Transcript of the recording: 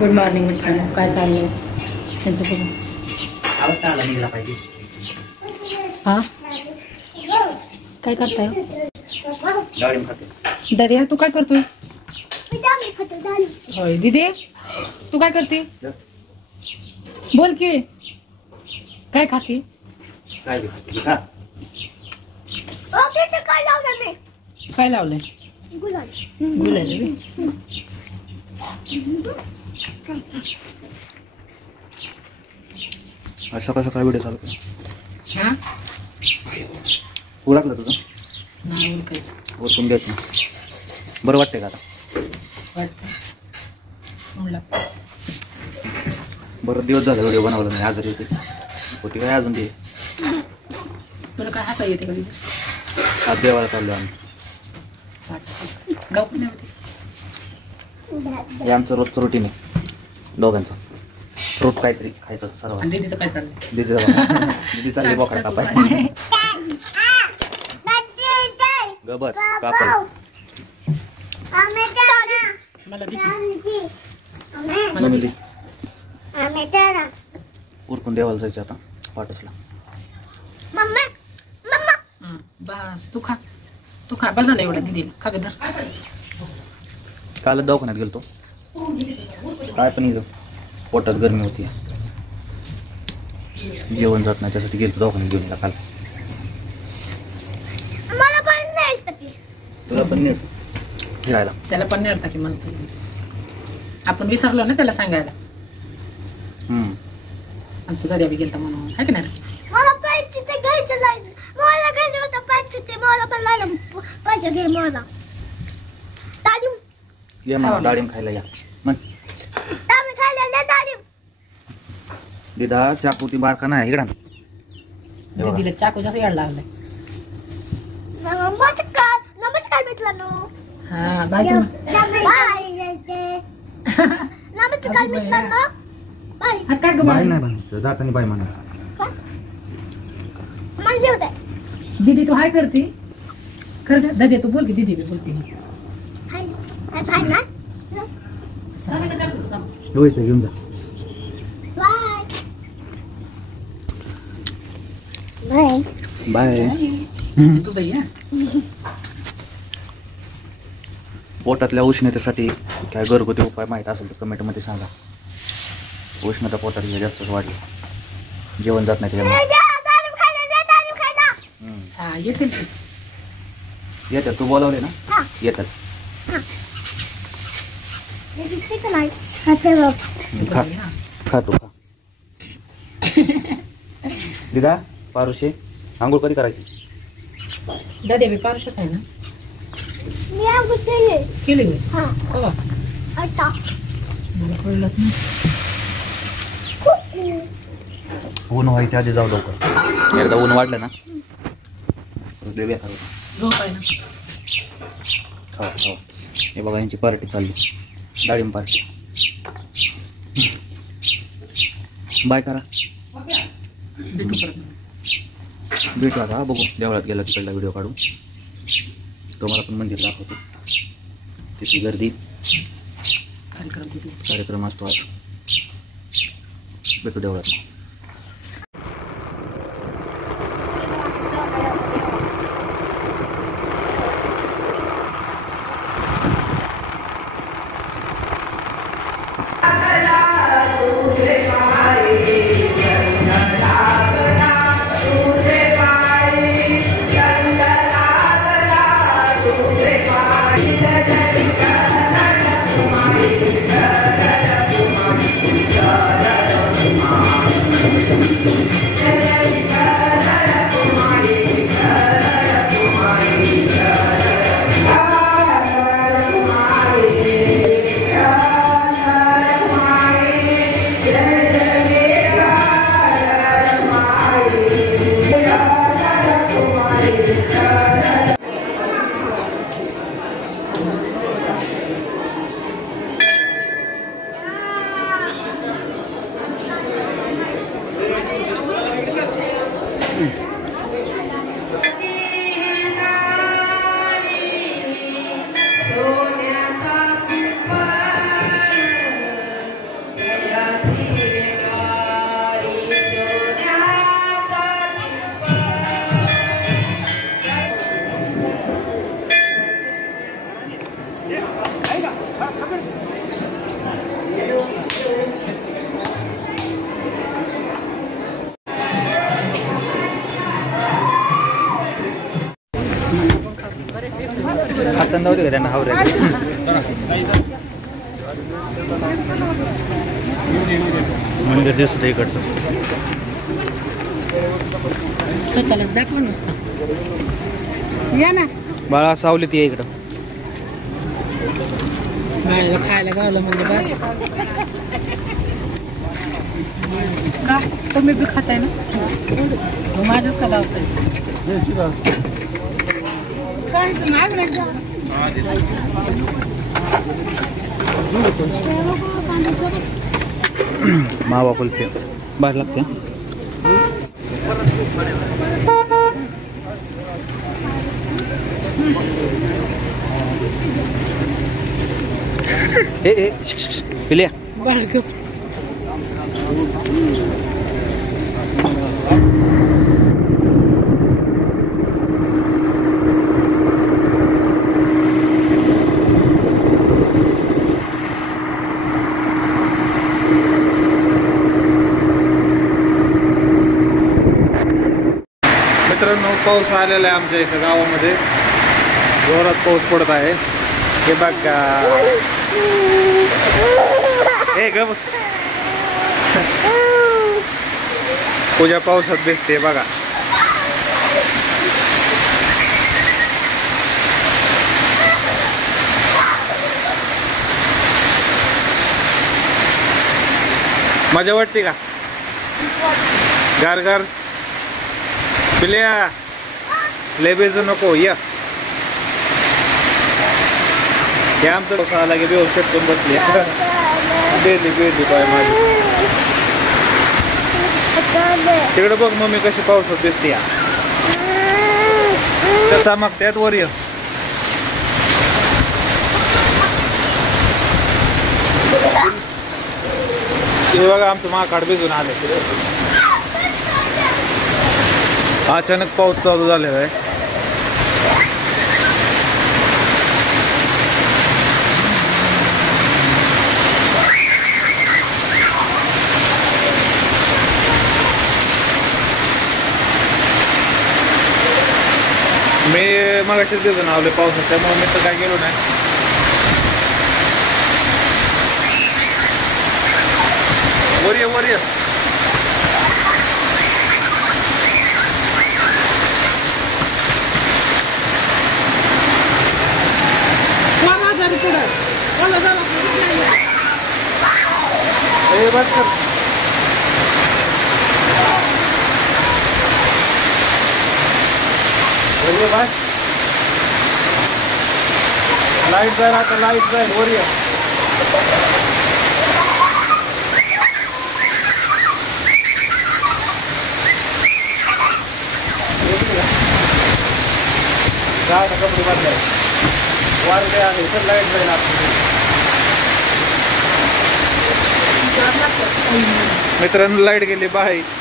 Good morning मित्रांनो, काय चाललंय त्यांचं बघू. हा काय करताय दादी? तू काय करतोय? होय दीदी, तू काय करते? बोल की, काय खाते? काय लावलंय? गुलाब. सकाळ सकाळ व्हिडिओ चालू हा उरकलं तुझं नाही उरकायचं. ओरकून द्यायचं. बरं वाटतंय का आता? बरं दिवस झाला व्हिडिओ बनवला नाही, आजारी होती काय अजून ते. तुला काय हसा येते कधी? आज देवाला चाललो आम्ही. गाव पण होते. हे आमचं रोजचं रुटीन आहे दोघांचं. फ्रूट काहीतरी खायचं सर्व. दीदीचं काय चाललंय? दीदी चालली बोकडा कापाय. गबर कापल. मला उरकून देवाला जायचं आता पाठसला. बस तू खा बस झालं एवढं दीदीला. खा गं. काल दवाखान्यात गेलतो. काय पण गेलो, पोटात गरमी होती, जेवण जात नाही, त्यासाठी गेलो दवाखान्यात घेऊन. काल तुला पण नाही फिरायला? त्याला पण नाही अर्थ की म्हणतो आपण विसरलो ना त्याला सांगायला. आमचं दादा बी गेलता म्हणून आहे की नाही? मला पाहिजे ते घ्यायचं जायचं. मला घ्यायचं होतं पाहिजे ते. मला पण लागलं पाहिजे घे मला. डाळिंब ये मला डाळिंब खायला या मग. डाळिंब खायला ना डाळिंब. दिदा चाकू ती बारका नाही इकडं. दीदीला चाकू जास्त याड लागलाय. नमस्कार मित्रांनो. हा बाय. नमस्कार मित्रांनो. बाय. बाय नाही म्हणायचं, जाताना बाय म्हणायचं. दीदी तू हाय करते कर दादी. तू बोल की दीदी बी बोलते. घेऊन जा. बाय. तू भैया पोटातल्या उष्णतेसाठी काय घरगुती उपाय माहीत असेल तर कमेंटमध्ये सांगा. उष्णता पोटात जास्तच वाढली, जेवण जात नाही त्याच्यामुळे. हा येतील की. येतात, तू बोलावले ना येतात. खा तू खा. दिदा पारुशे आंघोळ कधी करायची? दादी बी पारुशच आहे ना? केली गं. मला कळलंच नाही. ऊन व्हायच्या आधी जाऊ लवकर. एकदा ऊन वाढलं ना देऊया. झोप आहे ना? हो हो. हे बघा यांची पार्टी चालली, डाळिंब पार्टी. बाय करा. भेटू आता. बघू देवळात गेला तिकडला व्हिडिओ काढू. तुम्हाला पण मंदिर दाखवतो. तिथली गर्दी, कार्यक्रम असतो आज. भेटू देवळात. पहिल्यांदा होते का त्यांना हावऱ्या मंदिर दिसतं इकडचं. स्वतःलाच दाखवलं नसतं. या ना बाळा सावलीत ये इकडं. बाळाला खायला गावलं म्हणजे बस. का तुम्ही बी खाताय ना? माझंच का गावताय? मावा कुल्फी बाहेर लागते. पिल्या बाळ गप. मित्रांनो पाऊस आलेला आहे आमच्या इथं गावामध्ये. जोरात पाऊस पडत आहे. हे बघा हे ग पूजा पावसात दिसते बघा. मजा वाटते का? गार गार पिल्या लय बेजू नको. या आमचं पाऊस आला की व्यवस्थित पण बसली. बेली पाय माझी. तिकडे बघ मम्मी कशी पावसात दिसते. या मग त्यात वर ये. हे बघा आमचं माकाड भिजून आले. अचानक पाऊस चालू झालेला आहे. मी मगाशीच भिजून आलोय पावसात, त्यामुळे मी तर काय गेलो नाही. वर ये वर ये. बस कर. बस लाईट जाईल आता. लाईट जाईल वर ये. कपडे बदलाय वारले आहे तर लाईट जाईल आता. मित्रांनो लाईट गेली बाहेर.